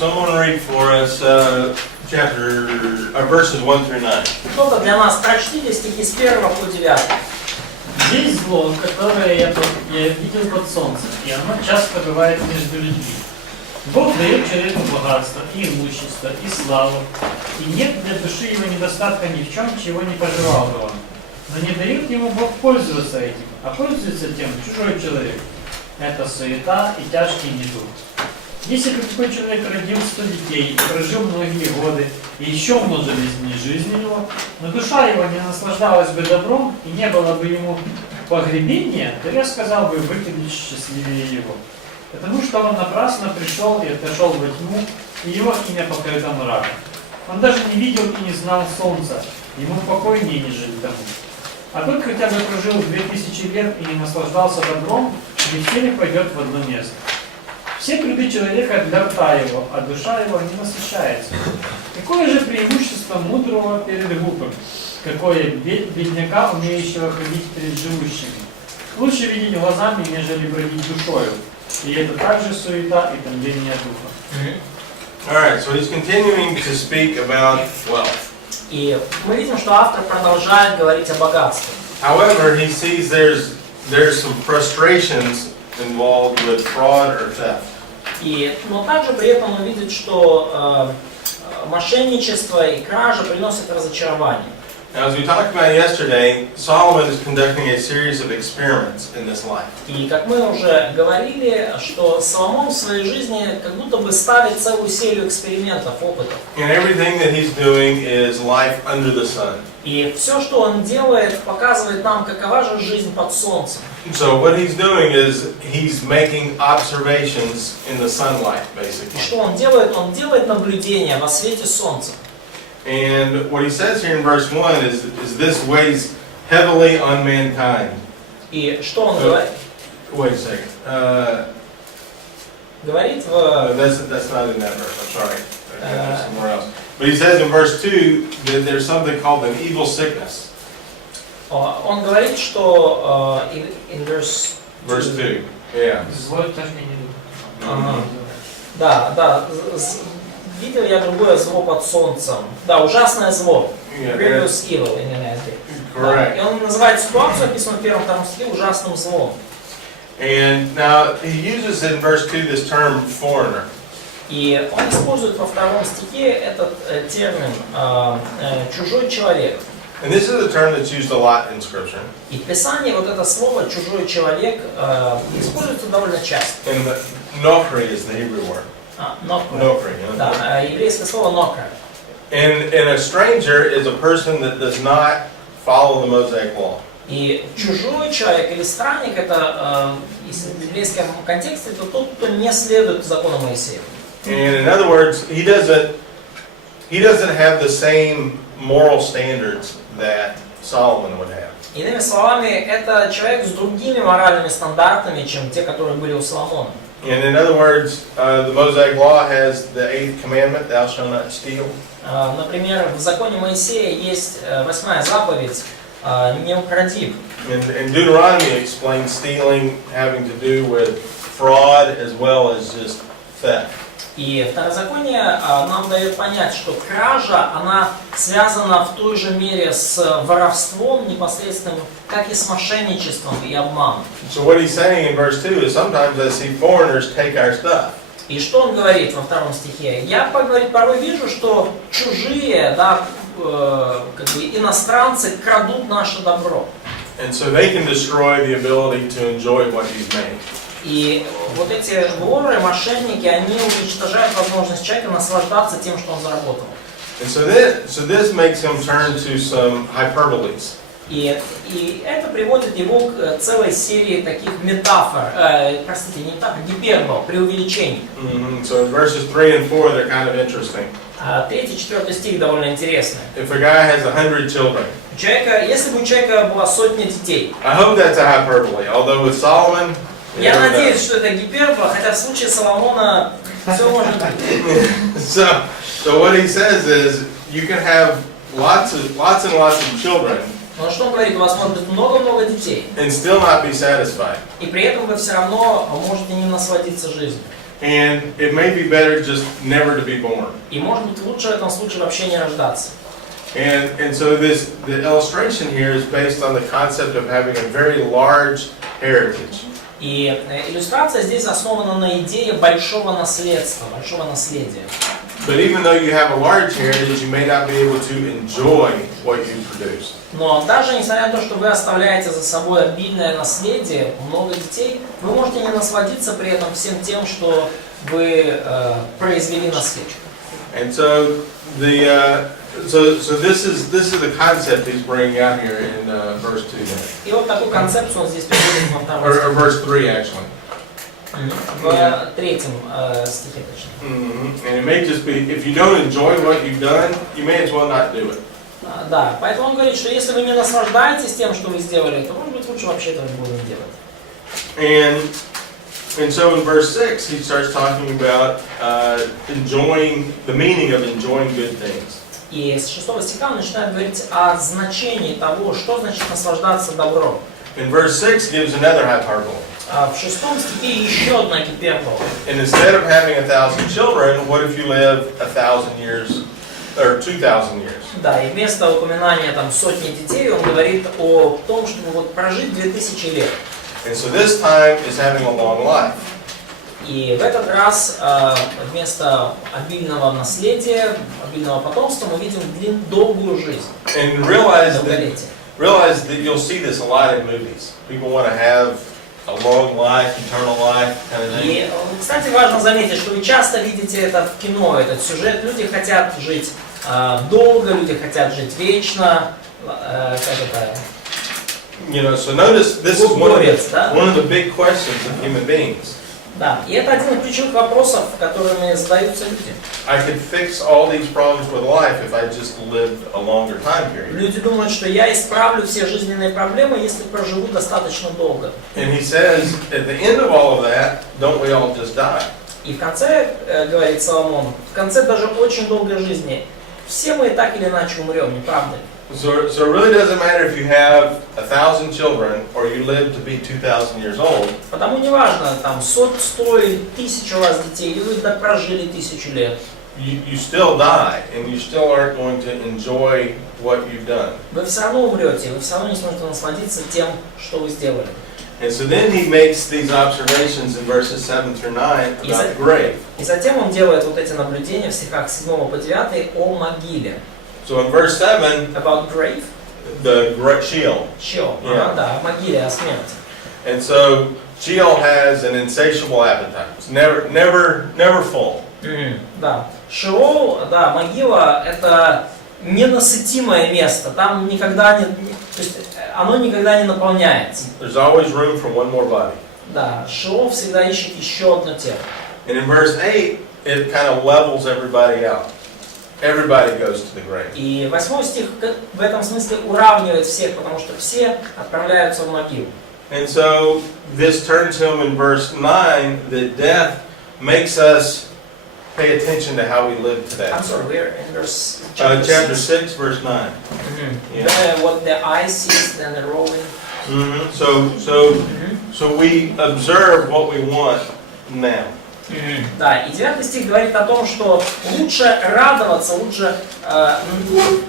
someone read for us verses 1 through 9. Кто-то для нас прочтите стихи с 1 по 9. Есть зло, которое я видел под солнцем, и оно часто бывает между людьми. Бог дает человеку богатство, и имущество, и славу, и нет для души его недостатка ни в чем, чего не пожелал бы он. Но не дает ему Бог пользоваться этим, а пользуется тем чужой человек. Это суета и тяжкий недуг. Если бы такой человек родил 100 детей и прожил многие годы, и еще множились дни жизни его, но душа его не наслаждалась бы добром, и не было бы ему погребения, то я сказал бы, выкидыш счастливее его. Потому что он напрасно пришел и отошел во тьму, и его имя покрыто мраком. Он даже не видел и не знал солнца, ему покойнее не жить тому. А тот хотя бы прожил 2000 лет и не наслаждался добром, не все ли пойдет в одно место. Все труды человека для рта его, а душа его не насыщается. Какое же преимущество мудрого перед глупым? Какое бедняка, умеющего ходить перед живущими? Лучше видеть глазами, нежели бродить душою. И это также суета и томление духа. Alright, so he's continuing to speak about wealth. И мы видим, что автор продолжает говорить о богатстве. However, he sees there's some frustrations involved with fraud or theft. Но также при этом он видит, что мошенничество и кража приносят разочарование. Now, as we talked about yesterday, Solomon is conducting a series of experiments in this life. И как мы уже говорили, что Соломон в своей жизни как будто бы ставит целую серию экспериментов, опытов. And everything that he's doing is life under the sun. И все, что он делает, показывает нам, какова же жизнь под солнцем. So what he's doing is he's making observations in the sunlight, basically. И что он делает? Он делает наблюдения во свете солнца. And what he says here in verse 1 is this weighs heavily on mankind. И что он говорит? Wait a second. Говорит в... That's not in that verse, I'm sorry. That's somewhere else. But he says in verse 2 that there's something called an evil sickness. Он говорит, что in verse 2, yeah. Зло и тяжкий недуг. Да, видел я другое зло под солнцем. Да, ужасное зло. Grievous evil in NLT. Correct. И он называет ситуацию, описанную в 1-2 стихе, ужасным злом. And now he uses in verse 2 this term foreigner. И он использует во 2 стихе этот термин чужой человек. And this is a term that's used a lot in Scripture. И в Писании вот это слово чужой человек используется довольно часто. And nokri is the Hebrew word. Nokri. Да, еврейское слово нокра. And a stranger is a person that does not follow the Mosaic law. И чужой человек или странник, это в библейском контексте, это тот, кто не следует закону Моисея. And in other words, he doesn't have the same moral standards that Solomon would have. Иными словами, это человек с другими моральными стандартами, чем те, которые были у Соломона. And in other words, the Mosaic law has the 8th commandment, thou shalt not steal. Например, в законе Моисея есть 8-я заповедь, не укради. And Deuteronomy explains stealing having to do with fraud as well as just theft. И Второзаконие нам дает понять, что кража, она связана в той же мере с воровством непосредственным, как и с мошенничеством и обманом. So what he's saying in verse 2 is sometimes I see foreigners take our stuff. И что он говорит во 2 стихе? Я, говорит, порой вижу, что чужие, да, как бы иностранцы крадут наше добро. And so they can destroy the ability to enjoy what he's made. И вот эти воры, мошенники, они уничтожают возможность человека наслаждаться тем, что он заработал. And so this makes him turn to some hyperboles. И это приводит его к целой серии таких метафор, простите, не метафор, гипербол, преувеличений. So verses 3 and 4 they're kind of interesting. 3-4 стих довольно интересный. If a guy has 100 children. Если бы у человека была сотня детей. I hope that's a hyperbole, although with Solomon. Я надеюсь, что это гипербола, хотя в случае Соломона все может быть. So what he says is you can have lots and lots of children. Но что он говорит, у вас может быть много-много детей. And still not be satisfied. И при этом вы все равно можете не насладиться жизнью. And it may be better just never to be born. И может быть лучше в этом случае вообще не рождаться. And so the illustration here is based on the concept of having a very large heritage. И иллюстрация здесь основана на идее большого наследства, большого наследия. But even though you have a large heritage, you may not be able to enjoy what you produce. Но даже несмотря на то, что вы оставляете за собой обильное наследие, много детей, вы можете не насладиться при этом всем тем, что вы произвели на свет. And so this is the concept he's bringing out here in verse 2. И вот такую концепцию он здесь приводит во втором Or verse 3 actually. В третьем стихе точно. And it may just be, if you don't enjoy what you've done, you may as well not do it. Да, поэтому он говорит, что если вы не наслаждаетесь тем, что вы сделали, то, может быть, лучше вообще этого не будем делать. And so in verse 6, he starts talking about enjoying, the meaning of enjoying good things. И с 6 стиха он начинает говорить о значении того, что значит наслаждаться добром. And verse 6 gives another hyperbole. В 6 стихе еще одна гипербола. And instead of having 1,000 children, what if you live 1,000 years or 2,000 years? Да, и вместо упоминания там сотни детей он говорит о том, чтобы вот прожить 2000 лет. And so this time is having a long life. И в этот раз вместо обильного наследия, обильного потомства мы видим долгую жизнь. And realize Долголетие. that you'll see this a lot in movies. People want to have a long life, eternal life kind of thing. И, кстати, важно заметить, что вы часто видите это в кино, этот сюжет. Люди хотят жить долго, люди хотят жить вечно. Как это? You know, so notice this is Glorious, да? one of the big questions of human beings. Да, и это один из ключевых вопросов, которыми задаются люди. I could fix all these problems with life if I just lived a longer time period. Люди думают, что я исправлю все жизненные проблемы, если проживу достаточно долго. And he says, at the end of all of that, don't we all just die? И в конце, говорит Соломон, в конце даже очень долгой жизни, все мы так или иначе умрем, не правда ли? So it really doesn't matter if you have 1,000 children or you live to be 2,000 years old. Потому не важно, там 100 или 1000 у вас детей, или вы прожили 1000 лет. You still die, and you still aren't going to enjoy what you've done. Вы все равно умрете, вы все равно не сможете насладиться тем, что вы сделали. And so then he makes these observations in verses 7 through 9 about the grave. И затем он делает вот эти наблюдения в стихах 7 по 9 о могиле. So in verse 7, About grave? the Sheol. Sheol. Yeah. Да, о могиле, о смерти. And so Sheol has an insatiable appetite. It's never full. Да. Шеол, да, могила, это ненасытимое место. Там никогда не, то есть оно никогда не наполняется. There's always room for one more body. Да, Шеол всегда ищет еще одно тело. And in verse 8, it kind of levels everybody out. Everybody goes to the grave. И 8 стих в этом смысле уравнивает всех, потому что все отправляются в могилу. And so this turns him in verse 9 that death makes us pay attention to how we live today. I'm sorry, we're in verse Chapter 6, verse 9. Yeah. What the eye sees, then the rolling. So we observe what we want now. Да, и 9 стих говорит о том, что лучше радоваться, лучше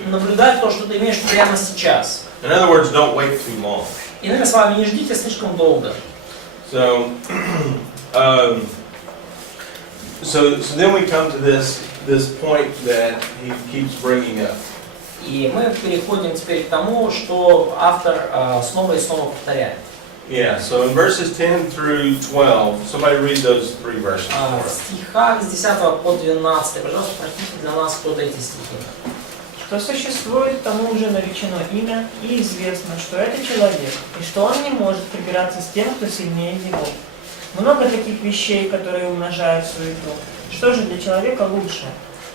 наблюдать то, что ты имеешь прямо сейчас. In other words, don't wait too long. Иными словами, не ждите слишком долго. So then we come to this point that he keeps bringing up. И мы переходим теперь к тому, что автор снова и снова повторяет. Yeah, so in verses 10 through 12, somebody read those three verses. В стихах с 10 по 12, пожалуйста, прочтите для нас кто-то эти стихи. Что существует, тому уже наречено имя, и известно, что это человек, и что он не может прибираться с тем, кто сильнее его. Много таких вещей, которые умножают суету. Что же для человека лучше?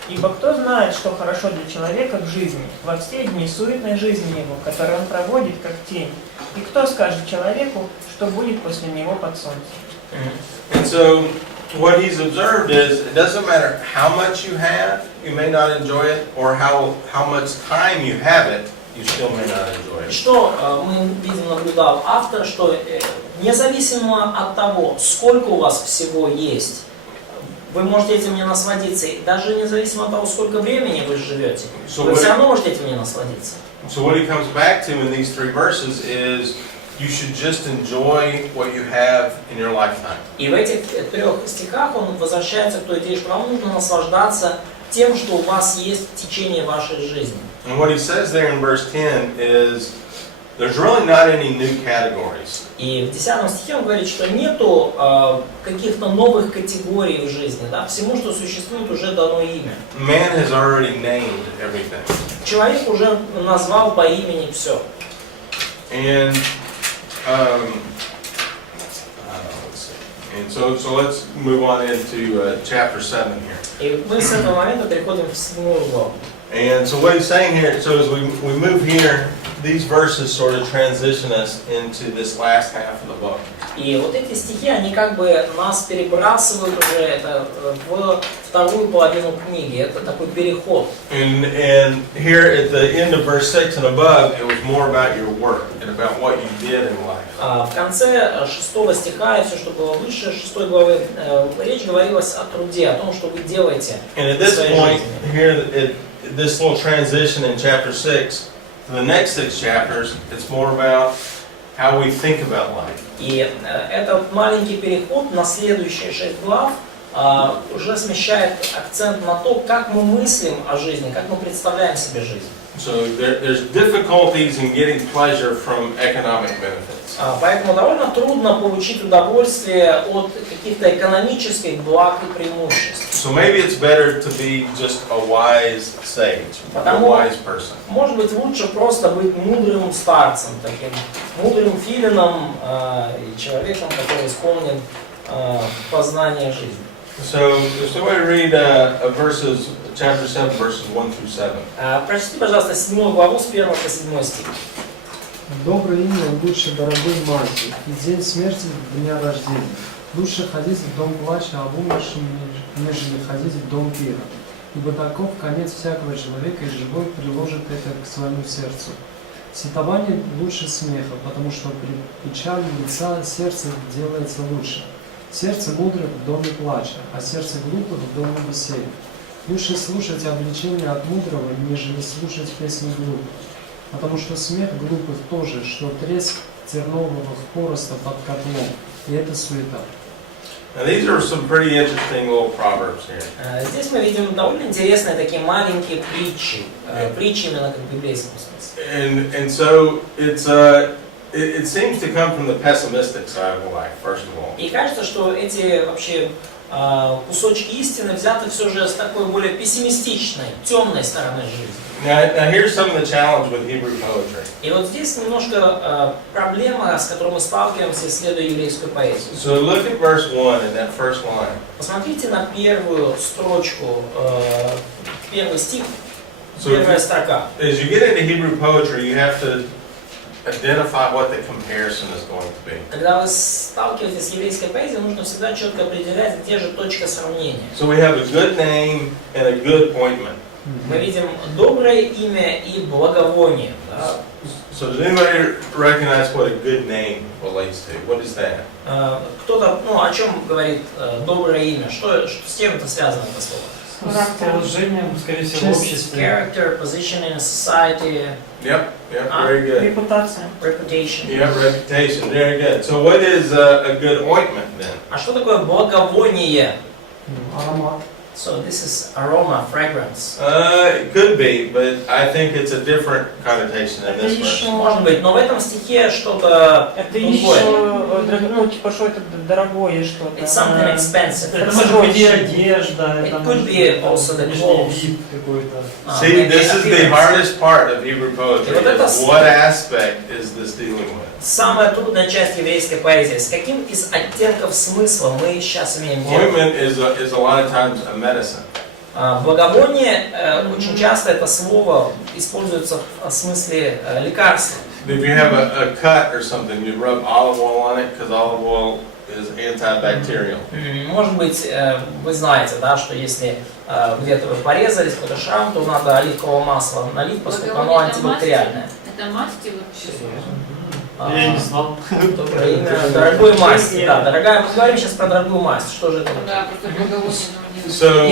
Ибо кто знает, что хорошо для человека в жизни, во все дни суетной жизни его, которую он проводит как тень? И кто скажет человеку, что будет после него под солнцем? And so what he's observed is it doesn't matter how much you have, you may not enjoy it, or how much time you have it, you still may not enjoy it. Что мы видим, наблюдал автор, что независимо от того, сколько у вас всего есть, Вы можете этим не насладиться, и даже независимо от того, сколько времени вы живете, So вы what- все равно можете этим не насладиться. So what he comes back to in these 3 verses is you should just enjoy what you have in your lifetime. И в этих 3 стихах он возвращается к той идее, что вам нужно наслаждаться тем, что у вас есть в течение вашей жизни. And what he says there in verse 10 is there's really not any new categories. И в 10 стихе он говорит, что нету каких-то новых категорий в жизни, да? Всему, что существует, уже дано имя. Man has already named everything. Человек уже назвал по имени все. And let's see. And so let's move on into chapter 7 here. И мы с этого момента переходим в 7 главу. And so what he's saying here, so as we move here, these verses sort of transition us into this last half of the book. И вот эти стихи, они как бы нас перебрасывают уже это в вторую половину книги. Это такой переход. And here at the end of verse 6 and above, it was more about your work and about what you did in life. В конце 6 стиха и все, что было выше 6 главы, речь говорилась о труде, о том, что вы делаете And at в this своей point, жизни. here, this little transition in chapter 6, to the next 6 chapters, it's more about how we think about life. И этот маленький переход на следующие 6 глав уже смещает акцент на то, как мы мыслим о жизни, как мы представляем себе жизнь. So there's difficulties in getting pleasure from economic benefits. Поэтому довольно трудно получить удовольствие от каких-то экономических благ и преимуществ. So maybe it's better to be just a wise sage, a wise person. Может быть, лучше просто быть мудрым старцем, таким мудрым филином и человеком, который исполнен познания жизни. So we read verses, chapter 7, verses 1 through 7. Прочти, пожалуйста, 7 главу с 1 по 7 стих. Доброе имя лучше дорогой матери, и день смерти дня рождения. Лучше ходить в дом плача об умершем, нежели ходить в дом пира. Ибо таков конец всякого человека, и живой приложит это к своему сердцу. Сетование лучше смеха, потому что при печали лица сердце делается лучше. Сердце мудрых в доме плача, а сердце глупых в доме веселья. Лучше слушать обличение от мудрого, нежели слушать песни глупых. Потому что смех глупых тоже, что треск тернового хвороста под котлом, и это суета. Now these are some pretty interesting little proverbs here. Здесь мы видим довольно интересные такие маленькие притчи, притчи именно как в библейском смысле. And so it seems to come from the pessimistic side of life, first of all. И кажется, что эти вообще кусочки истины взяты все же с такой более пессимистичной, темной стороны жизни. Now here's some of the challenge with Hebrew poetry. И вот здесь немножко проблема, с которой мы сталкиваемся, исследуя еврейскую поэзию. So look at verse 1 in that first line. Посмотрите на первую строчку, первый стих, So первая строка. as you get into Hebrew poetry, you have to identify what the comparison is going to be. Когда вы сталкиваетесь с еврейской поэзией, нужно всегда четко определять, где же точка сравнения. So we have a good name and a good ointment. Мы видим доброе имя и благовоние. Да? So does anybody recognize what a good name relates to? What is that? Кто-то, о чем говорит доброе имя? Что с чем это связано, это слово? С положением, скорее всего, в обществе. Character, position in a society, Yep, very good. Репутация. reputation. Yeah, reputation, very good. So what is a good ointment then? А что такое благовоние? Аромат. So this is aroma, fragrance. It could be, but I think it's a different connotation in Это this verse. еще, Может быть, но в этом стихе что-то это другое. еще, типа, что это дорогое что-то. It's something expensive. Это может быть и одежда, It это could может be быть also the внешний clothes. вид какой-то. See, Maybe this is the appearance. hardest part of Hebrew poetry. Вот это Is what aspect is this dealing with? Самая трудная часть еврейской поэзии. С каким из оттенков смысла мы сейчас имеем дело? Ointment is a lot of times a medicine. Благовоние очень часто это слово используется в смысле лекарства. If you have a cut or something, you rub olive oil on it because olive oil is antibacterial. Может быть, вы знаете, да, что если где-то вы порезались, какой-то шрам, то надо оливкового масла налить, поскольку оно антибактериальное. Это мать вообще. Я не знал. Доброе имя, дорогой масть. Да, дорогая, мы говорим сейчас про дорогую масть. Что же это? Да, просто благовоние. So,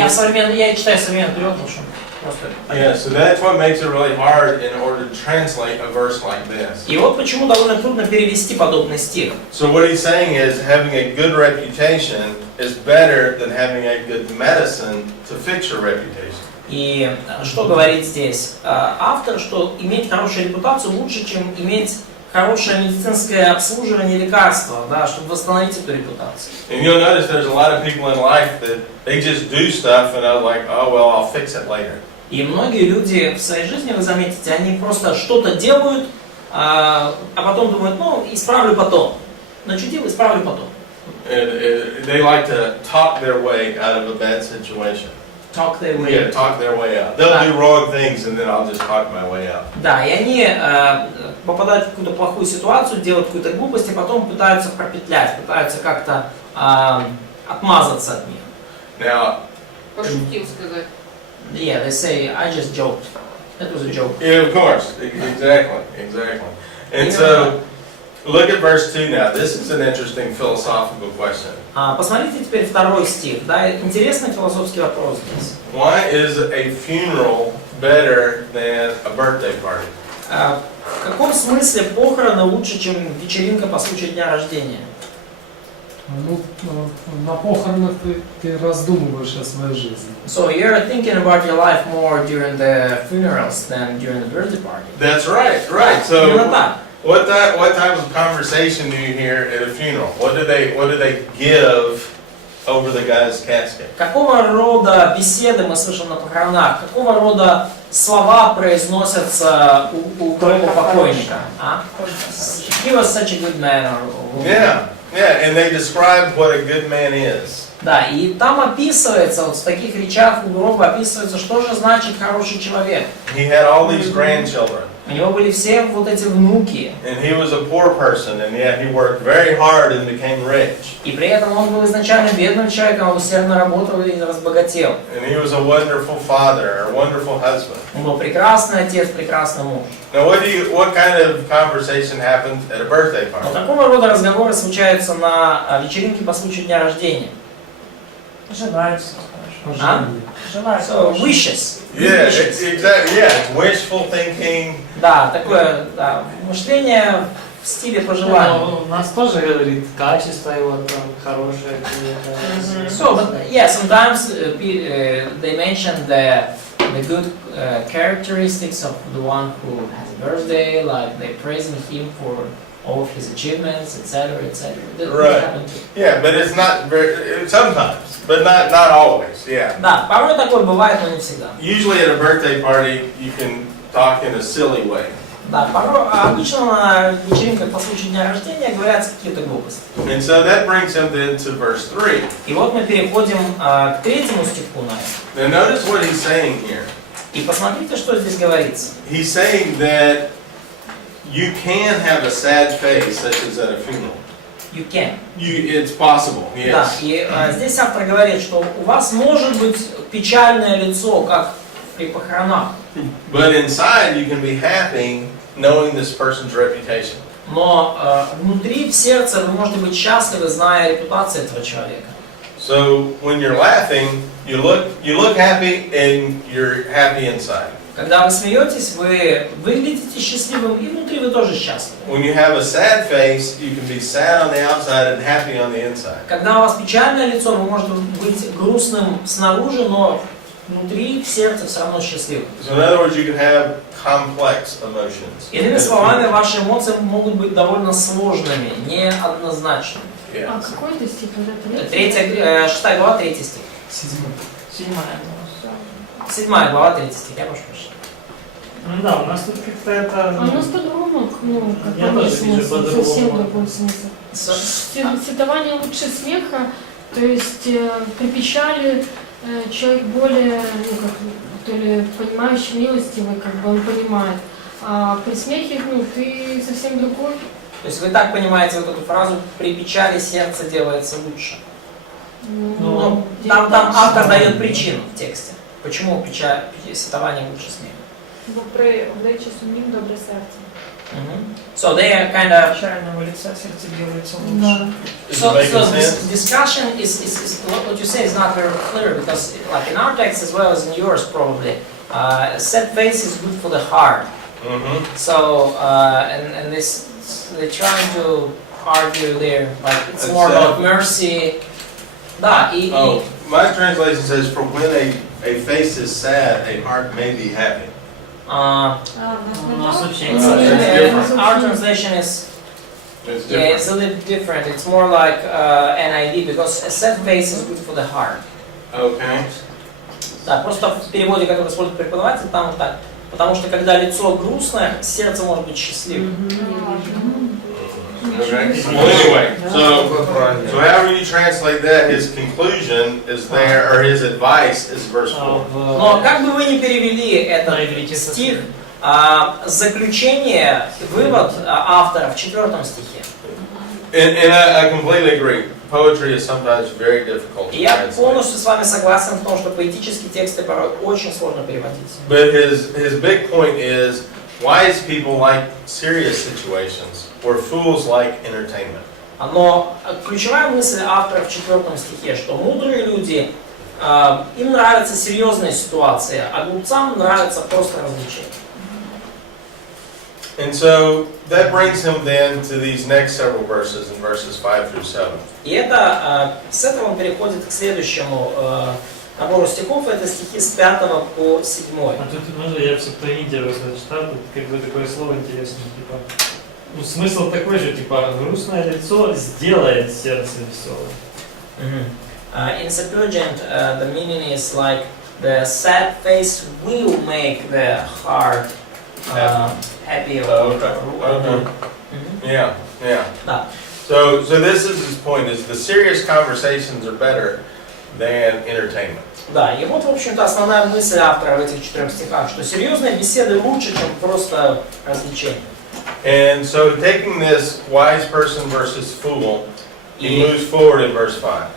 Я читаю современный перевод, потому что просто... yeah, so that's what makes it really hard in order to translate a verse like this. И вот почему довольно трудно перевести подобный стих. So what he's saying is having a good reputation is better than having a good medicine to fix your reputation. И что говорит здесь автор, что иметь хорошую репутацию лучше, чем иметь хорошее медицинское обслуживание лекарства, да, чтобы восстановить эту репутацию. And you'll notice there's a lot of people in life that they just do stuff and are like, oh well, I'll fix it later. И многие люди в своей жизни, вы заметите, они просто что-то делают, а потом думают, ну, исправлю потом. Начудил, исправлю потом. They like to talk their way out of a bad situation. Talk their way. Yeah, talk their way out. They'll do wrong things and then I'll just talk my way out. Да, и они попадают в какую-то плохую ситуацию, делают какую-то глупость, и потом пытаются пропетлять, пытаются как-то отмазаться от них. Now, Пошутил сказать. Yeah, they say, I just joked. That was a joke. yeah, of course, exactly. And so, look at verse 2 now. This is an interesting philosophical question. Посмотрите теперь второй стих. Да, интересный философский вопрос здесь. Why is a funeral better than a birthday party? В каком смысле похороны лучше, чем вечеринка по случаю дня рождения? Ну, на похоронах ты раздумываешь о своей жизни. So you're thinking about your life more during the funerals than during the birthday party. That's right. Именно So, так. what type of conversation do you hear at a funeral? What do they give over the guy's casket? Какого рода беседы мы слышим на похоронах? Какого рода слова произносятся у гроба покойника? He was such a good man. Yeah, and they describe what a good man is. Да, и там описывается, вот в таких речах у гроба описывается, что же значит хороший человек. He had all these grandchildren. У него были все вот эти внуки. And he was a poor person, and yet he worked very hard and became rich. И при этом он был изначально бедным человеком, он усердно работал и разбогател. And he was a wonderful father, a wonderful husband. Он был прекрасный отец, прекрасный муж. Now, what kind of conversation happens at a birthday Но party? какого рода разговоры случаются на вечеринке по случаю дня рождения? Желаются. Пожелания. Желаются. So, wishes. Yeah, Wishes. exactly. Yeah, wishful thinking. Да, такое мышление в стиле пожеланий. Ну, у нас тоже говорит, качество его там хорошее. какие-то. So, but yeah, sometimes they mention the good characteristics of the one who has a birthday, like they praising him for all of his achievements, etc., etc. That Right. happened too. Yeah, but it's not very, sometimes, but not always, yeah. Да, порой такое бывает, но не всегда. Usually at a birthday party, you can talk in a silly way. Да, порой, обычно на вечеринках по случаю дня рождения говорят какие-то глупости. And so that brings him then to verse 3. И вот мы переходим к третьему стиху, наверное. Now notice what he's saying here. И посмотрите, что здесь говорится. He's saying that you can have a sad face such as at a funeral. You can. It's possible, Да, yes. и здесь автор говорит, что у вас может быть печальное лицо, как при похоронах, But inside you can be happy knowing this person's reputation. но внутри, в сердце, вы можете быть счастливы, зная репутацию этого человека. So when you're laughing, you look happy and you're happy inside. Когда вы смеетесь, вы выглядите счастливым, и внутри вы тоже счастливы. When you have a sad face, you can be sad on the outside and happy on the inside. Когда у вас печальное лицо, вы можете быть грустным снаружи, но внутри, в сердце все равно счастливым. So in other words, you can have complex emotions. Иными словами, ваши эмоции могут быть довольно сложными, неоднозначными. Yes. А какой это стих? Это 6 глава, 3 стих. 7 глава. 7 глава, 3 стих, я прошу прощения. Ну да, у нас тут как-то это... А у нас по-другому, ну, Я какой тоже вижу смысл, по-другому. совсем другой смысл. Цветование лучше смеха, то есть при печали человек более, ну, как, то ли понимающий, милостивый, как бы он понимает. А при смехе, ну, ты совсем другой. То есть вы так понимаете вот эту фразу «при печали сердце делается лучше». Ну, там автор дает причину в тексте, почему сетование лучше смеха. Бо при обличчі сумнів добре серце. So they are kind of. Печального лица сердце делается Да. лучше. Is So, it making so this sense? discussion is what you say is not very clear because, like in our text as well as in yours, probably, sad face is good for the heart. Mm-hmm. So, and this they're trying to argue there, like it's That's more sad. about mercy. Да, и Oh, my translation says, "For when a face is sad, a heart may be happy." У нас очень It's different. our translation is It's yeah, different. it's a little different. It's more like NIV because a sad face is good for the heart. Okay. Да, просто в переводе, который использует преподаватель, там вот так. Потому что когда лицо грустное, сердце может быть счастливым. Okay. Well, anyway, so however you translate that, his conclusion is there, or his advice is verse 4. Но как бы вы ни перевели этот На иврите стих, заключение, вывод автора в 4 стихе. And I completely agree. Poetry is sometimes very difficult to И я translate. полностью с вами согласен в том, что поэтические тексты порой очень сложно переводить. But his big point is, wise people like serious situations, or fools like entertainment. Но ключевая мысль автора в 4 стихе, что мудрые люди, им нравятся серьезные ситуации, а глупцам нравится просто развлечение. And so that brings him then to these next several verses in verses 5 through 7. И это, с этого он переходит к следующему набору стихов, это стихи с 5 по 7. А тут можно я все про интересно читал, тут как бы такое слово интересное, типа, ну смысл такой же, типа, грустное лицо сделает сердце веселым. In Septuagint, the meaning is like the sad face will make the heart happy. Okay. Yeah. Да. So this is his point: is the serious conversations are better than entertainment. Да, и вот, в общем-то, основная мысль автора в этих 4 стихах, что серьезные беседы лучше, чем просто развлечения. And so taking this wise person versus fool, he И moves forward in verse 5.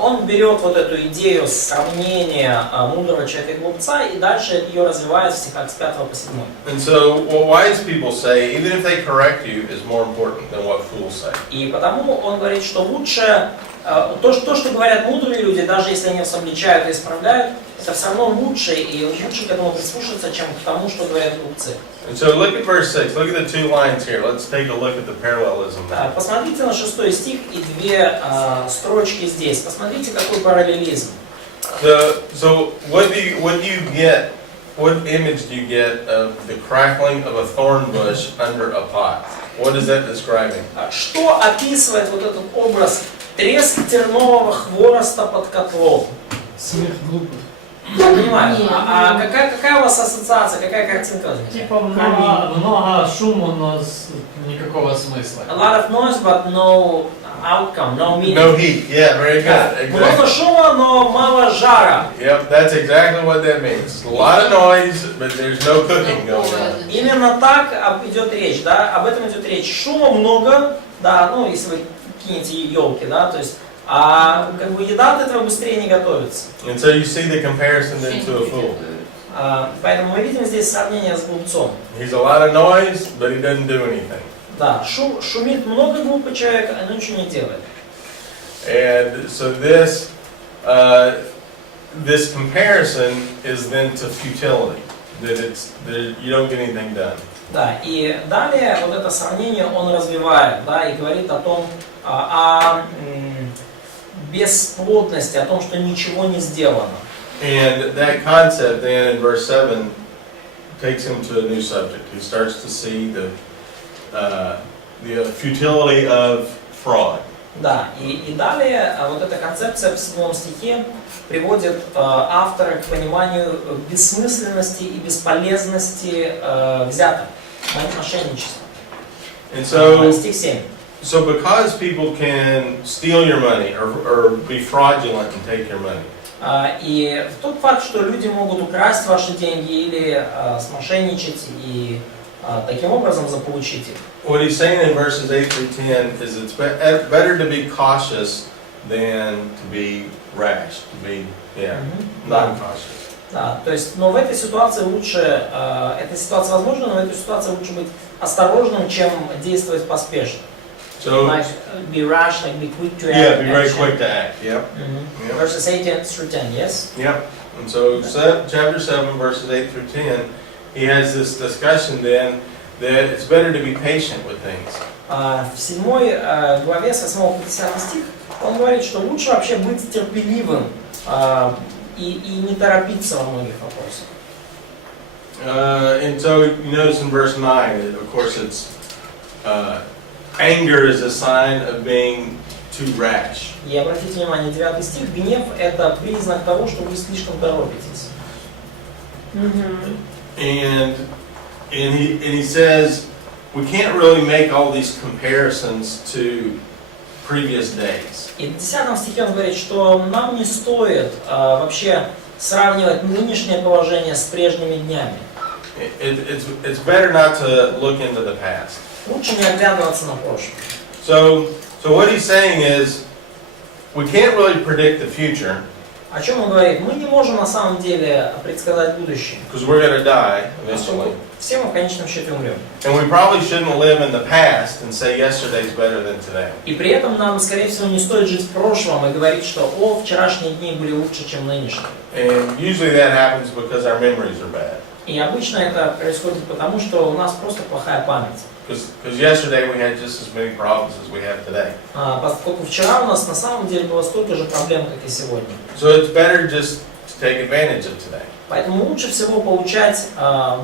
он берет вот эту идею сравнения мудрого человека и глупца и дальше ее развивает в стихах с 5 по 7. And so what wise people say, even if they correct you, is more important than what fools say. И потому он говорит, что лучше то, что говорят мудрые люди, даже если они вас обличают и исправляют, это все равно лучше, и лучше к этому прислушаться, чем к тому, что говорят глупцы. And so look at verse 6. Look at the two lines here. Let's take a look at the parallelism. Посмотрите на 6 стих и 2 строчки здесь. Посмотрите, какой параллелизм. So what do you get? What image do you get of the crackling of a thorn bush under a pot? What is that describing? Что описывает вот этот образ треск тернового хвороста под котлом? Смех глупых. Я понимаю. Нет, А нет. какая у вас ассоциация, какая картинка возникает? Типа много шума, но никакого смысла. A lot of noise, but no outcome, no meaning. No heat. Yeah, very Да, good. много Exactly. шума, но мало жара. Yep, that's exactly what that means. A lot of noise, but there's no cooking going on. Именно так идет речь, да, об этом идет речь. Шума много, да, ну если вы кинете елки, да, то есть, а как бы еда от этого быстрее не готовится. And so you see the comparison then to a fool. Поэтому мы видим здесь сравнение с глупцом. He's a lot of noise, but he doesn't do anything. Да, шумит много глупый человек, а ничего не делает. And so this comparison is then to futility, that you don't get anything done. Да, и далее вот это сравнение он развивает, да, и говорит о том, о бесплодности, о том, что ничего не сделано. And that concept then in verse 7 takes him to a new subject. He starts to see the futility of fraud. Да, и далее вот эта концепция в 7 стихе приводит автора к пониманию бессмысленности и бесполезности взяток, мошенничества. And so, Стих 7. so because people can steal your money or be fraudulent and take your money, И тот факт, что люди могут украсть ваши деньги или смошенничать и таким образом заполучить их. what he's saying in verses 8 through 10 is it's better to be cautious than to be rash, to be Да. non-cautious. Да, то есть, но в этой ситуации лучше, эта ситуация возможна, но в этой ситуации лучше быть осторожным, чем действовать поспешно. So, Like be rash, like be quick to act. yeah, be very action. quick to act. Yep. Mhm. Yep. Verses 8 through 10, yes? Yep. And so, chapter 7, verses 8 through 10, he has this discussion then that it's better to be patient with things. В 7 главе с 8 по 10 стих он говорит, что лучше вообще быть терпеливым и не торопиться во многих вопросах. And so you notice in verse 9, that of course it's anger is a sign of being too rash. И обратите внимание, 9 стих, гнев – это признак того, что вы слишком торопитесь. And he says we can't really make all these comparisons to previous days. И в 10 стихе он говорит, что нам не стоит вообще сравнивать нынешнее положение с прежними днями. It's better not to look into the past. Лучше не оглядываться на прошлое. So what he's saying is we can't really predict the future О чем он говорит? Мы не можем на самом деле предсказать будущее. because we're going to die eventually. Все мы в конечном счете умрем. And we probably shouldn't live in the past and say yesterday's better than today. И при этом нам, скорее всего, не стоит жить в прошлом и говорить, что «О, вчерашние дни были лучше, чем нынешние». And usually that happens because our memories are bad. И обычно это происходит потому, что у нас просто плохая память. Because yesterday we had just as many problems as we have today. Поскольку вчера у нас на самом деле было столько же проблем, как и сегодня. So it's better just to take advantage of today. Поэтому лучше всего получать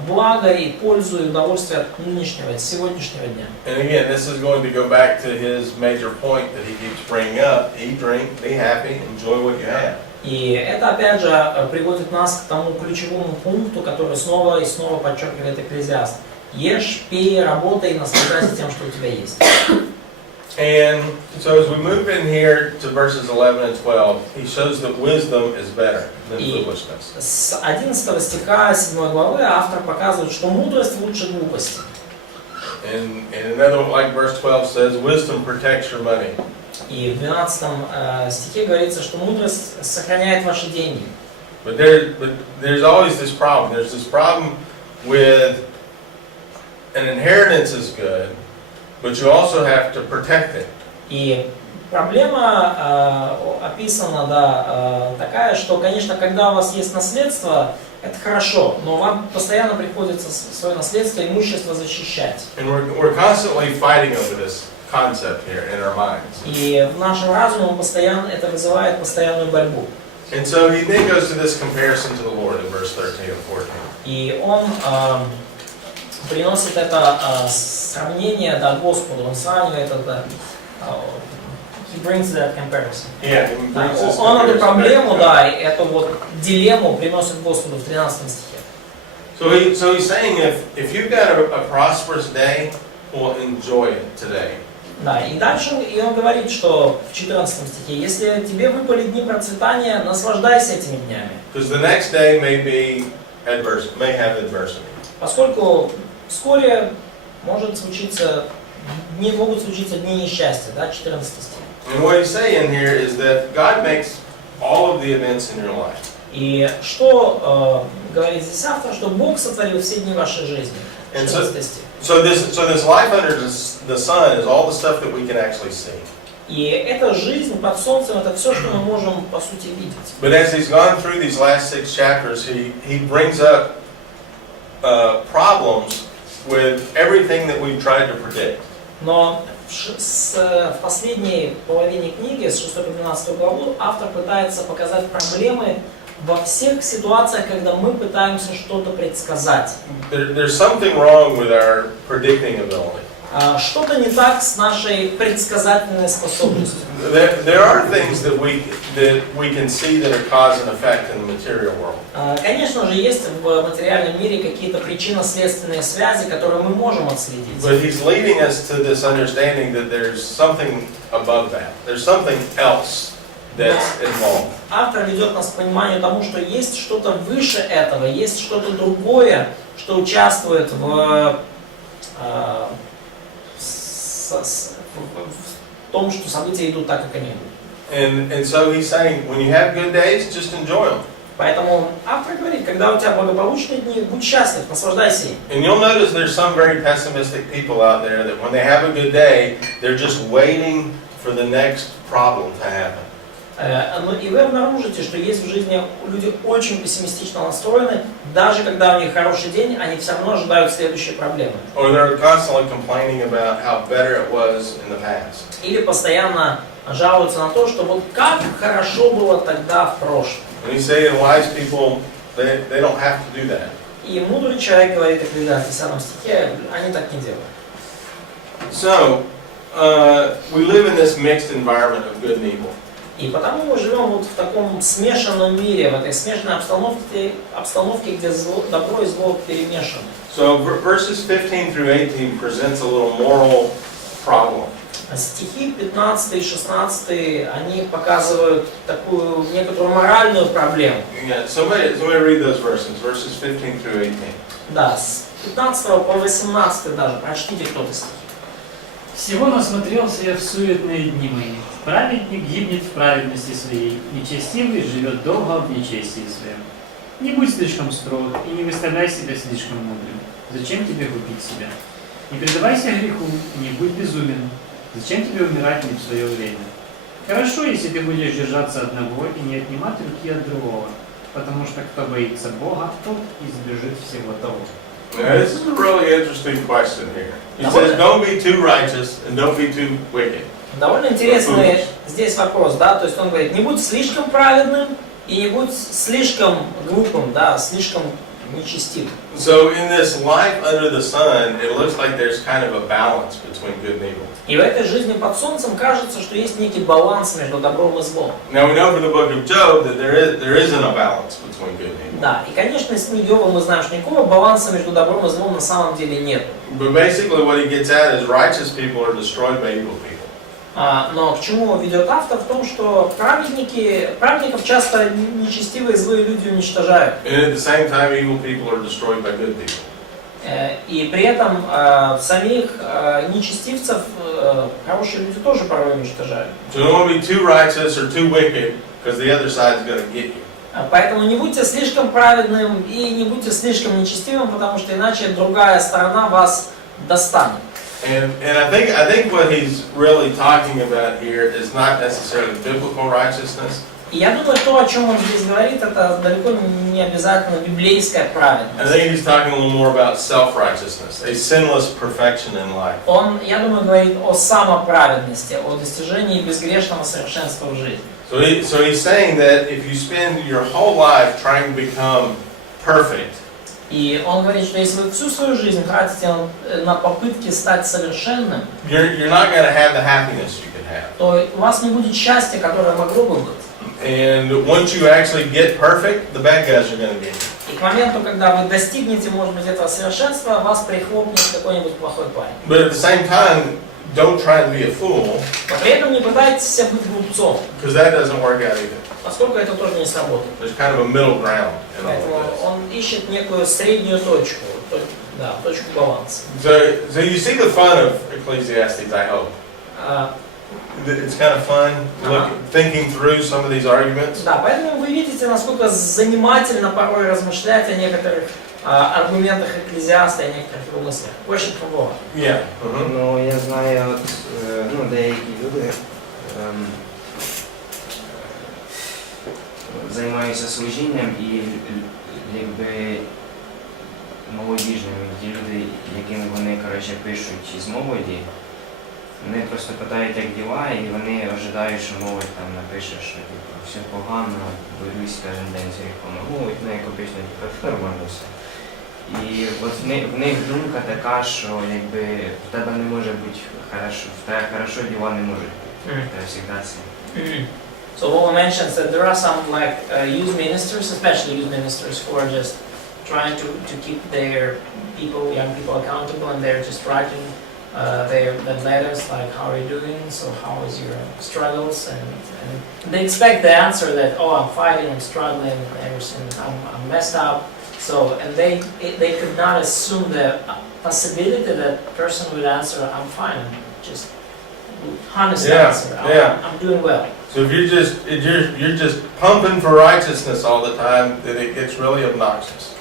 благо и пользу и удовольствие от нынешнего, сегодняшнего дня. And again, this is going to go back to his major point that he keeps bringing up. Eat, drink, be happy, enjoy what you have. И это опять же приводит нас к тому ключевому пункту, который снова и снова подчеркивает Экклезиаст. Ешь, пей, работай и наслаждайся тем, что у тебя есть. And so as we move in here to verses 11 and 12, he shows that wisdom is better than foolishness. С 11 стиха 7 главы автор показывает, что мудрость лучше глупости. And another one, like verse 12 says, wisdom protects your money. И в 12 стихе говорится, что мудрость сохраняет ваши деньги. But there's always this problem. There's this problem with an inheritance is good, but you also have to protect it. И проблема описана, такая, что, конечно, когда у вас есть наследство, это хорошо, но вам постоянно приходится свое наследство, имущество защищать. And we're constantly fighting over this concept here in our minds. И в нашем разуме это вызывает постоянную борьбу. And so he then goes to this comparison to the Lord in verse 13 and 14. И он приносит это сравнение Господу, он сравнивает это, he brings that comparison. Yeah, he brings this Он эту comparison проблему, back to God. эту вот дилемму приносит Господу в 13 стихе. So he's saying if you've got a prosperous day, well, enjoy it today. Да, и дальше он говорит, что в 14 стихе, если тебе выпали дни процветания, наслаждайся этими днями. Because the next day may have adversity. Поскольку вскоре могут случиться дни несчастья, 14 стих. And what he's saying here is that God makes all of the events in your life. И что говорит здесь автор, что Бог сотворил все дни вашей жизни. 14 стих. So this life under the sun is all the stuff that we can actually see. И эта жизнь под солнцем, это все, что мы можем по сути видеть. But as he's gone through these last 6 chapters, he brings up problems with everything that we've tried to predict. Но в последней половине книги, с 6 по 12 главу, автор пытается показать проблемы во всех ситуациях, когда мы пытаемся что-то предсказать. There's something wrong with our predicting ability. Что-то не так с нашей предсказательной способностью. There are things that we can see that are cause and effect in the material world. Конечно же, есть в материальном мире какие-то причинно-следственные связи, которые мы можем отследить. But he's leading us to this understanding that there's something above that. There's something else that's involved. Автор ведет нас к пониманию тому, что есть что-то выше этого, есть что-то другое, что участвует в том, что события идут так, как они идут. And so he's saying, when you have good days, just enjoy them. Поэтому автор говорит, когда у тебя благополучные дни, будь счастлив, наслаждайся им. And you'll notice there's some very pessimistic people out there that when they have a good day, they're just waiting for the next problem to happen. И вы обнаружите, что есть в жизни люди очень пессимистично настроены, даже когда у них хороший день, они все равно ожидают следующей проблемы. Or they're constantly complaining about how better it was in the past. Или постоянно жалуются на то, что вот как хорошо было тогда в прошлом. And he's saying wise people, they don't have to do that. И мудрый человек говорит о 10 стихе, они так не делают. So, we live in this mixed environment of good and evil. И потому мы живем вот в таком смешанном мире, в этой смешанной обстановке, где добро и зло перемешаны. So verses 15 through 18 presents a little moral problem. Стихи 15 и 16, они показывают такую некоторую моральную проблему. Yeah, somebody read those verses 15 through 18. Да, с 15 по 18 даже, прочтите кто-то стихи. Всего насмотрелся я в суетные дни мои. Праведник гибнет в праведности своей, нечестивый живет долго в нечестии своем. Не будь слишком строг и не выставляй себя слишком мудрым. Зачем тебе губить себя? Не предавайся греху и не будь безумен. Зачем тебе умирать не в свое время? Хорошо, если ты будешь держаться одного и не отнимать руки от другого, потому что кто боится Бога, тот избежит всего того. Now, this is a really interesting question here. He says, don't be too righteous and don't be too wicked. Довольно интересный здесь вопрос, да, то есть он говорит, не будь слишком праведным и не будь слишком глупым, да, слишком нечестивым. So in this life under the sun, it looks like there's kind of a balance between good and evil. И в этой жизни под солнцем кажется, что есть некий баланс между добром и злом. Now we know from the book of Job that there isn't a balance between good and evil. Да, и конечно, из книги Иова мы знаем, что никакого баланса между добром и злом на самом деле нет. But basically what he gets at is righteous people are destroyed by evil people. Но к чему ведет автор? В том, что праведников часто нечестивые злые люди уничтожают. And at the same time, evil people are destroyed by good people. И при этом самих нечестивцев хорошие люди тоже порой уничтожают. So don't be too righteous or too wicked, because the other side is going to get you. Поэтому не будьте слишком праведным и не будьте слишком нечестивым, потому что иначе другая сторона вас достанет. And I think what he's really talking about here is not necessarily biblical righteousness. И я думаю, то, о чем он здесь говорит, это далеко не обязательно библейская праведность. I think he's talking a little more about self-righteousness, a sinless perfection in life. Он, я думаю, говорит о самоправедности, о достижении безгрешного совершенства в жизни. So he's saying that if you spend your whole life trying to become perfect, И он говорит, что если вы всю свою жизнь тратите на попытки стать совершенным, you're not going to have the happiness you could have. то у вас не будет счастья, которое могло бы быть. And once you actually get perfect, the bad guys are going to get you. И к моменту, когда вы достигнете, может быть, этого совершенства, вас прихлопнет какой-нибудь плохой парень. But at the same time, don't try to be a fool, Но при этом не пытайтесь быть глупцом, because that doesn't work out either. поскольку это тоже не сработает. There's kind of a middle ground in all Поэтому of this. он ищет некую среднюю точку, точку баланса. So you see the fun of Ecclesiastes, I hope. It's kind of fun thinking through some of these arguments. Да, поэтому вы видите, насколько занимательно порой размышлять о некоторых аргументах Екклезіаста и о некоторых его мыслях. Очень круто. Yeah. Ну, я знаю, от, деякі люди займаються служінням і якби молодіжними, ті люди, яким вони, пишуть із молоді, вони просто питають, як діла, і вони ожидають, що молодь там напише, що все погано, борюсь кожен день з гріхом. Молодь, як обично, нормально все. І от в них думка така, що якби в тебе не може бути хорошо, в тебе хорошо діла не можуть бути. Це завжди це. So Lola mentions that there are some youth ministers, especially youth ministers, who are just trying to keep their young people accountable, and they're just writing their letters like, how are you doing, so how is your struggles, and they expect the answer that, oh, I'm fighting, I'm struggling, everything, I'm messed up. So, and they could not assume the possibility that a person would answer, I'm fine, I'm just honest answer, I'm doing well. So if you're just pumping for righteousness all the time, then it gets really obnoxious,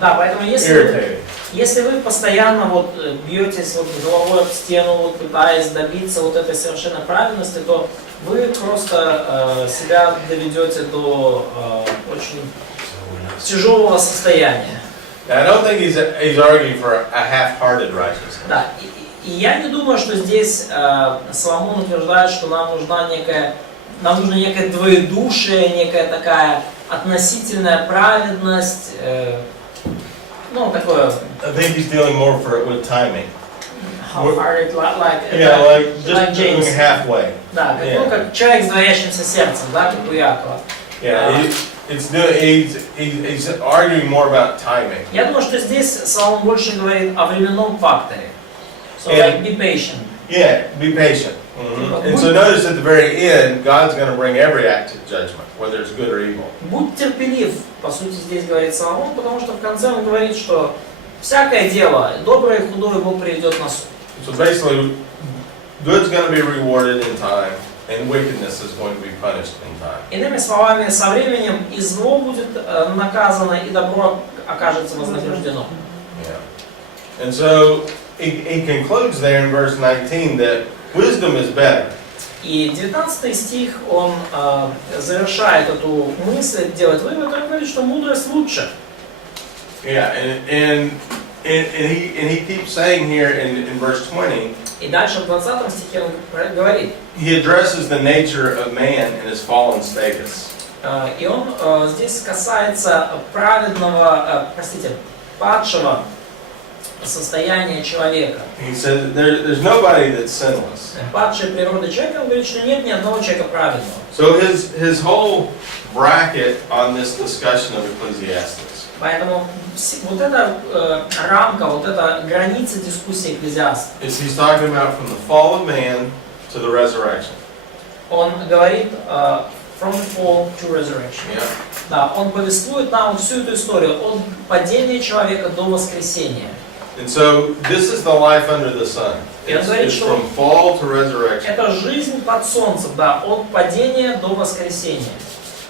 Да, поэтому irritating. если вы постоянно вот бьетесь вот головой об стену, вот пытаясь добиться вот этой совершенной праведности, то вы просто себя доведете до очень тяжелого состояния. Now, I don't think he's arguing for a half-hearted righteousness. Да, и я не думаю, что здесь Соломон утверждает, что нам нужно некое двоедушие, некая такая относительная праведность, ну такое. I think he's dealing more with timing. Half-hearted, like Just doing James. Halfway. Да, ну как человек с двоящимся сердцем, да, как у Якова. Yeah, he's arguing more about timing. Я думаю, что здесь Соломон больше говорит о временном факторе. So like be patient. Yeah, be patient. And so notice at the very end, God's going to bring every act to judgment, whether it's good or evil. Будь терпелив, по сути здесь говорит Соломон, потому что в конце он говорит, что всякое дело, доброе и худое, Бог приведет на суд. So basically, good's going to be rewarded in time, and wickedness is going to be punished in time. Иными словами, со временем и зло будет наказано, и добро окажется вознаграждено. Yeah. And so he concludes there in verse 19 that wisdom is better. И 19 стих, он завершает эту мысль, делает вывод, он говорит, что мудрость лучше. Yeah, and he keeps saying here in verse 20, И дальше в 20 стихе он говорит, he addresses the nature of man and his fallen status. и он здесь касается падшего состояния человека. He says there's nobody that's sinless. Падшей природы человека, он говорит, что нет ни одного человека праведного. So his whole bracket on this discussion of Ecclesiastes Поэтому вот эта рамка, вот эта граница дискуссии Экклезиаста. is he's talking about from the fall of man to the resurrection. Он говорит from the fall to resurrection. Yeah. Да, он повествует нам всю эту историю от падения человека до воскресения. And so this is the life under the sun. It's from fall to resurrection. Это жизнь под солнцем, да, от падения до воскресения.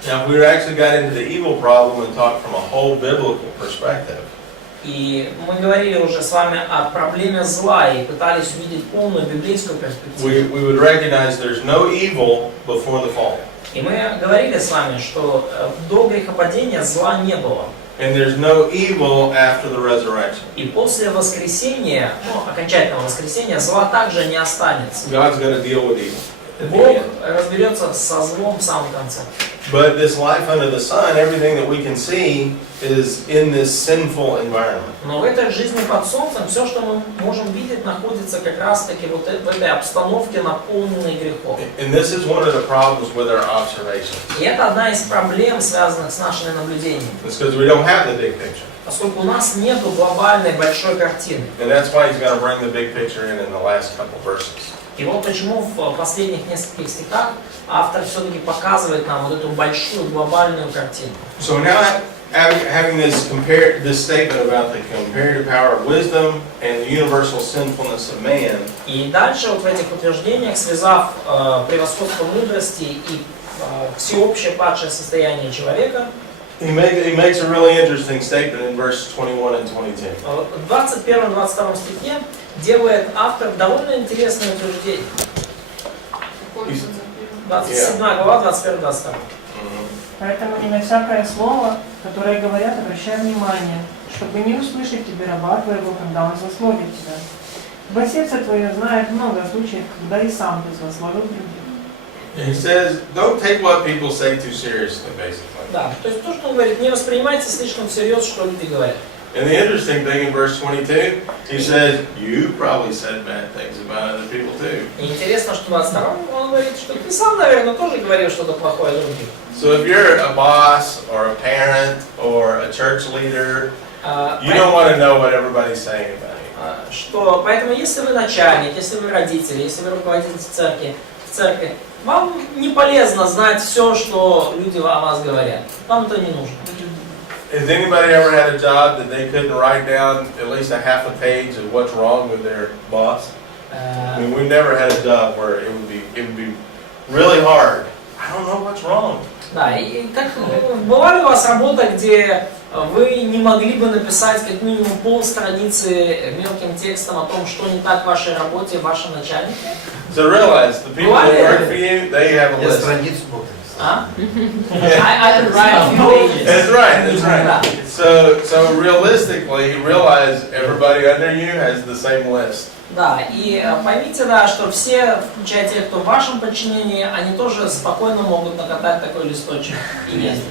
Now, we actually got into the evil problem and talked from a whole biblical perspective. И мы говорили уже с вами о проблеме зла и пытались увидеть полную библейскую перспективу. We would recognize there's no evil before the fall. И мы говорили с вами, что до грехопадения зла не было. And there's no evil after the resurrection. И после воскресения, окончательного воскресения, зла также не останется. God's going to deal with evil. Бог разберется со злом в самом конце. But this life under the sun, everything that we can see is in this sinful environment. Но в этой жизни под солнцем все, что мы можем видеть, находится как раз-таки вот в этой обстановке, наполненной грехом. And this is one of the problems with our observation. И это одна из проблем, связанных с нашими наблюдениями. It's because we don't have the big picture. Поскольку у нас нет глобальной большой картины. And that's why he's going to bring the big picture in the last couple verses. И вот почему в последних нескольких стихах автор все-таки показывает нам вот эту большую глобальную картину. So now, having this statement about the comparative power of wisdom and the universal sinfulness of man, И дальше вот в этих утверждениях, связав превосходство мудрости и всеобщее падшее состояние человека, he makes a really interesting statement in verse 21 and 22. в 21-22 стихе делает автор довольно интересное утверждение. 27 глава, 21-22. Поэтому не на всякое слово, которое говорят, обращай внимание, чтобы не услышать тебе раба твоего, когда он злословит тебя. Ибо сердце твое знает много случаев, когда и сам ты злословил других. He says, don't take what people say too seriously, basically. Да, то есть то, что он говорит, не воспринимайте слишком всерьез, что люди говорят. And the interesting thing in verse 22, he says, you probably said bad things about other people too. И интересно, что в 22 он говорит, что ты сам, наверное, тоже говорил что-то плохое о других. So if you're a boss or a parent or a church leader, you don't want to know what everybody's saying about you. Что, поэтому, если вы начальник, если вы родители, если вы руководитель церкви, вам не полезно знать все, что люди о вас говорят. Вам это не нужно. Has anybody ever had a job that they couldn't write down at least a half a page of what's wrong with their boss? I mean, we've never had a job where it would be really hard I don't know what's wrong. Да, и как бывали у вас работа, где вы не могли бы написать как минимум полстраницы мелким текстом о том, что не так в вашей работе, в вашем начальнике? So realize the people who work for you, they have a Я list. страницу буду писать. А? I can write a few pages. That's right, that's Да. right. So realistically, realize everybody under you has the same list. Да, и поймите, да, что все, включая тех, кто в вашем подчинении, они тоже спокойно могут накатать такой листочек и ездить.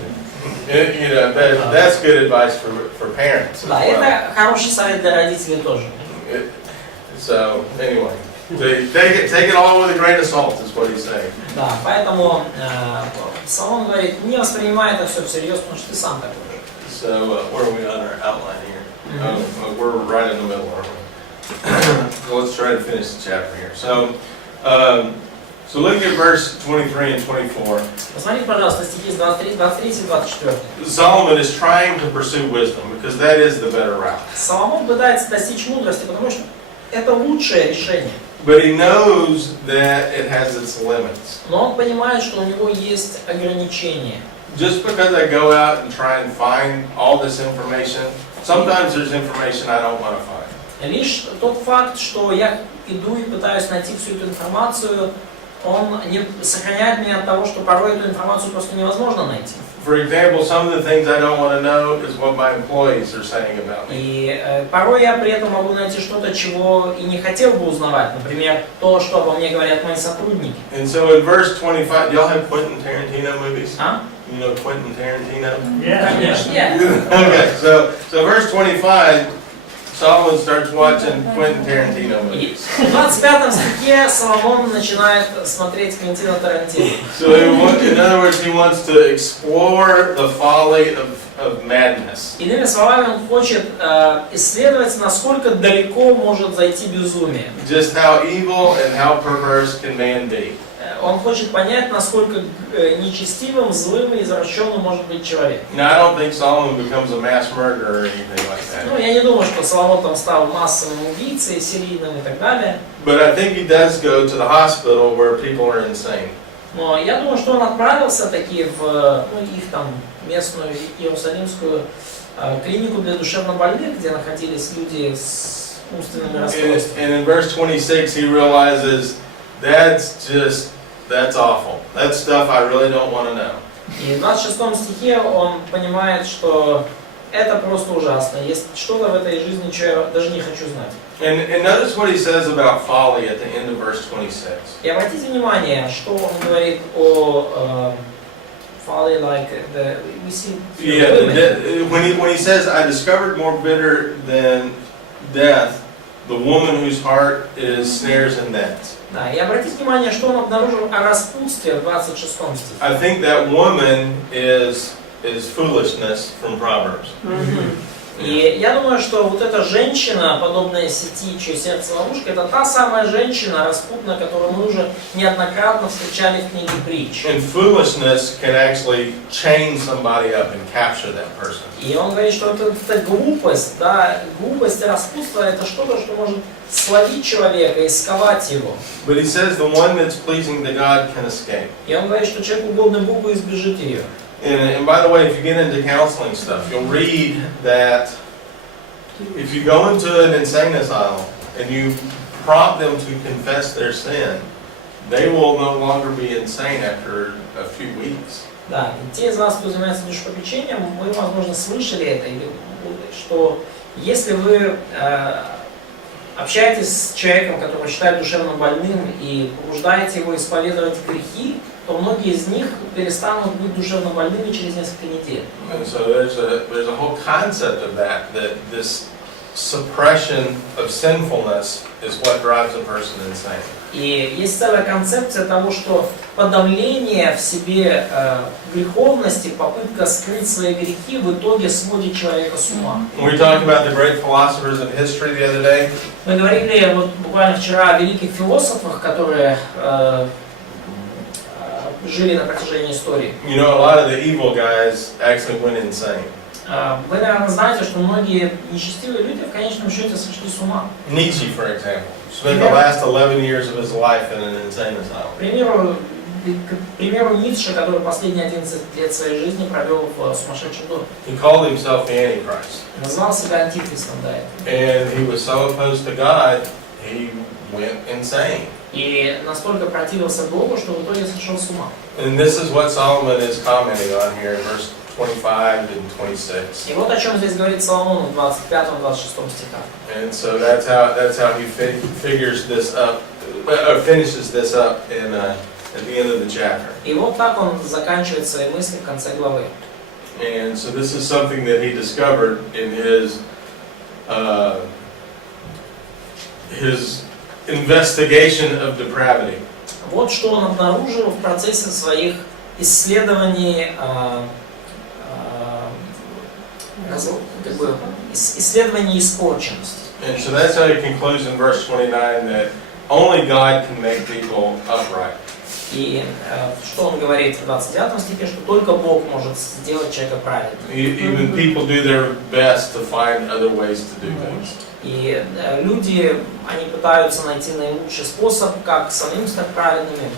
You know, that's good advice for parents as Да, well. это хороший совет для родителей тоже. So anyway, take it all with a grain of salt is what he's saying. Да, поэтому Соломон говорит, не воспринимай это все всерьез, потому что ты сам такой же. So where are we on our outline here? We're right in the middle, aren't we? So let's try to finish the chapter here. So look at verse 23 and 24. Посмотрите, пожалуйста, стихи 23 и 24. Solomon is trying to pursue wisdom because that is the better route. Соломон пытается достичь мудрости, потому что это лучшее решение. But he knows that it has its limits. Но он понимает, что у него есть ограничения. Just because I go out and try and find all this information, sometimes there's information I don't want to find. Лишь тот факт, что я иду и пытаюсь найти всю эту информацию, он не сохраняет меня от того, что порой эту информацию просто невозможно найти. For example, some of the things I don't want to know is what my employees are saying about me. И порой я при этом могу найти что-то, чего и не хотел бы узнавать. Например, то, что обо мне говорят мои сотрудники. And so in verse 25, do y'all have Quentin Tarantino movies? А? You know Quentin Tarantino? Конечно. Okay, so verse 25, Solomon starts watching Quentin Tarantino movies. В 25 стихе Соломон начинает смотреть Квентина Тарантино. So in other words, he wants to explore the folly of madness. Иными словами, он хочет исследовать, насколько далеко может зайти безумие. Just how evil and how perverse can man be. Он хочет понять, насколько нечестивым, злым и извращенным может быть человек. Now, I don't think Solomon becomes a mass murderer or anything like that. Ну, я не думаю, что Соломон там стал массовым убийцей, серийным и так далее. But I think he does go to the hospital where people are insane. Но я думаю, что он отправился таки в их там местную иерусалимскую клинику для душевнобольных, где находились люди с умственными расстройствами. And in verse 26, he realizes that's awful. That's stuff I really don't want to know. И в 26 стихе он понимает, что это просто ужасно. Есть что-то в этой жизни, что я даже не хочу знать. And notice what he says about folly at the end of verse 26. И обратите внимание, что он говорит о folly, like we see When he says, I discovered more bitter than death, the woman whose heart is snares and nets. Да, и обратите внимание, что он обнаружил о распутстве в 26 стихе. I think that woman is foolishness from Proverbs. И я думаю, что вот эта женщина, подобная сети, чье сердце ловушка, это та самая женщина распутная, которую мы уже неоднократно встречали в книге Притч. And foolishness can actually chain somebody up and capture that person. И он говорит, что это глупость, да, глупость и распутство это что-то, что может словить человека и сковать его. But he says the one that's pleasing to God can escape. И он говорит, что человек угодный Богу избежит ее. And by the way, if you get into counseling stuff, you'll read that if you go into an insane asylum and you prompt them to confess their sin, they will no longer be insane after a few weeks. Да, и те из вас, кто занимается душепопечением, вы, возможно, слышали это, что если вы общаетесь с человеком, которого считают душевно больным, и побуждаете его исповедовать грехи, то многие из них перестанут быть душевно больными через несколько недель. And so there's a whole concept of that this suppression of sinfulness is what drives a person insane. И есть целая концепция того, что подавление в себе греховности, попытка скрыть свои грехи в итоге сводит человека с ума. We talked about the great philosophers of history the other day. Мы говорили вот буквально вчера о великих философах, которые жили на протяжении истории. You know, a lot of the evil guys actually went insane. Вы, наверное, знаете, что многие нечестивые люди в конечном счете сошли с ума. Nietzsche, for example, spent the last 11 years of his life in an insane asylum. К примеру, к примеру, Ницше, который последние 11 лет своей жизни провел в сумасшедшем доме. He called himself the Antichrist. Назвал себя антихристом, да. And he was so opposed to God, he went insane. И настолько противился Богу, что в итоге сошел с ума. And this is what Solomon is commenting on here in verse 25 and 26. И вот о чем здесь говорит Соломон в 25-26 стихах. And so that's how he figures this up, or finishes this up in at the end of the chapter. И вот так он заканчивает свои мысли в конце главы. And so this is something that he discovered in his investigation of depravity. Вот что он обнаружил в процессе своих исследований, исследований испорченности. And so that's how he concludes in verse 29 that only God can make people upright. И что он говорит в 29 стихе, что только Бог может сделать человека праведным. Even people do their best to find other ways to do things. И люди, они пытаются найти наилучший способ, как самим стать праведными.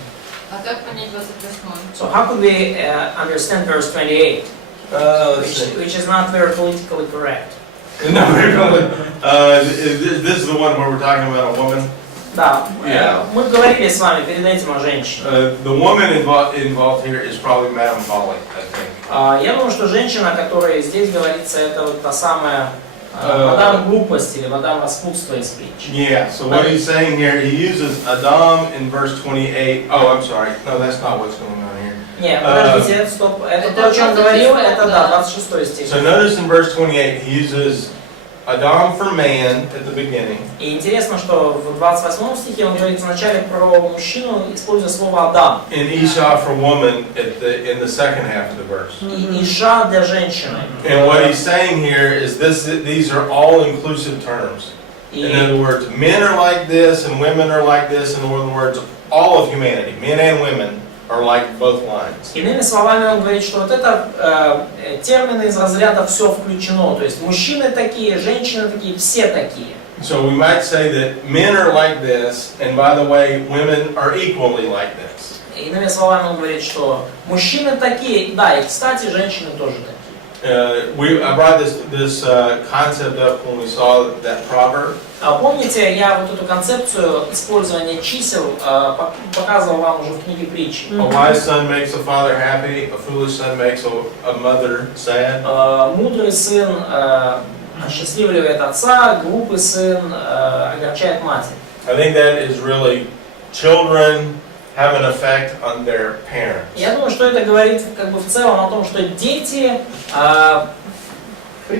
А как понять 28? So how could we understand verse 28, which is not very politically correct? No, this is the one where we're talking about a woman. Да, Yeah. мы говорили с вами перед этим о женщине. The woman involved here is probably Madame Folly, I think. Я думаю, что женщина, о которой здесь говорится, это вот та самая мадам глупость или мадам распутство из притчи. Yeah, so what he's saying here, he uses Adam in verse 28. Oh, I'm sorry. No, that's not what's going on here. Нет, подождите, стоп. Это то, о чем говорил, это да, 26 стих. So notice in verse 28, he uses Adam for man at the beginning. И интересно, что в 28 стихе он говорит вначале про мужчину, используя слово Адам. And Esau for woman in the second half of the verse. И Иша для женщины. And what he's saying here is these are all inclusive terms. In other words, men are like this and women are like this. In other words, all of humanity, men and women, are like both lines. Иными словами, он говорит, что вот это термины из разряда «все включено», то есть мужчины такие, женщины такие, все такие. So we might say that men are like this, and by the way, women are equally like this. Иными словами, он говорит, что мужчины такие, да, и, кстати, женщины тоже такие. I brought this concept up when we saw that proverb. Помните, я вот эту концепцию использования чисел показывал вам уже в книге притчи. A wise son makes a father happy, a foolish son makes a mother sad. Мудрый сын осчастливливает отца, глупый сын огорчает мать. I think that is really children have an effect on their parents. Я думаю, что это говорит как бы в целом о том, что дети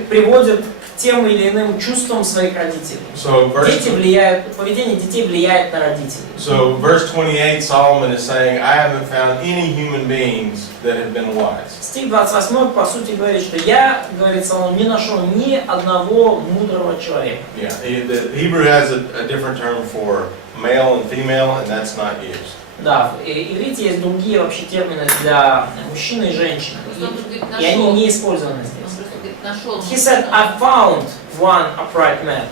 приводят к тем или иным чувствам своих родителей. So Поведение детей влияет на родителей. So verse 28, Solomon is saying, I haven't found any human beings that have been wise. Стих 28 по сути говорит, что я, говорит Соломон, не нашел ни одного мудрого человека. Yeah, the Hebrew has a different term for male and female, and that's not used. Да, в иврите есть другие вообще термины для мужчины и женщины, и они не использованы здесь. He said, I found one upright man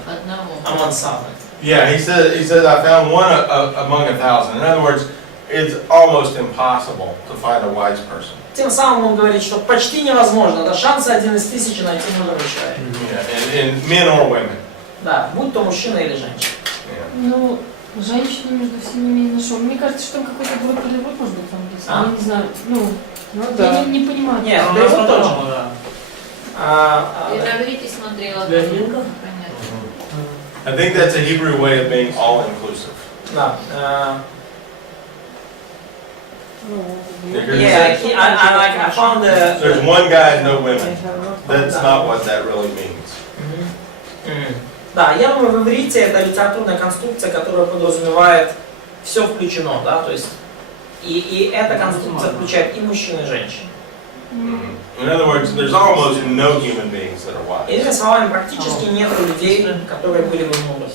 among thousands. Yeah, he said I found one among 1,000. In other words, it's almost impossible to find a wise person. Тем самым он говорит, что почти невозможно, это шансы 1 из 1000 найти мудрого человека. Yeah, and men or women. Да, будь то мужчина или женщина. Yeah. Ну, женщину между всеми не нашел. Мне кажется, что там какой-то перевод может быть там есть. Я не знаю, я не понимаю. Нет, перевод тоже. Я на иврите смотрела. I think that's a Hebrew way of being all-inclusive. Да. Yeah, I found the... There's one guy and no women. That's not what that really means. Да, я думаю, в иврите это литературная конструкция, которая подразумевает все включено, да, то есть и эта конструкция включает и мужчин, и женщин. In other words, there's almost no human beings that are wise. Иными словами, практически нет людей, которые были бы мудры.